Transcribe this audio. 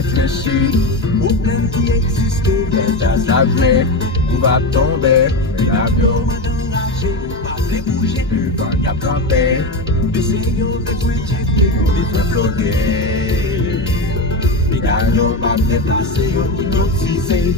réfléchir. Problème qui existe, déjà jamais, on va tomber. Mais l'avion va t'enrager, on va les bouger. Le vent y a campé, essayons de projeter, on vit de flotter. Les gars, on va me déplacer, on hypnotiser.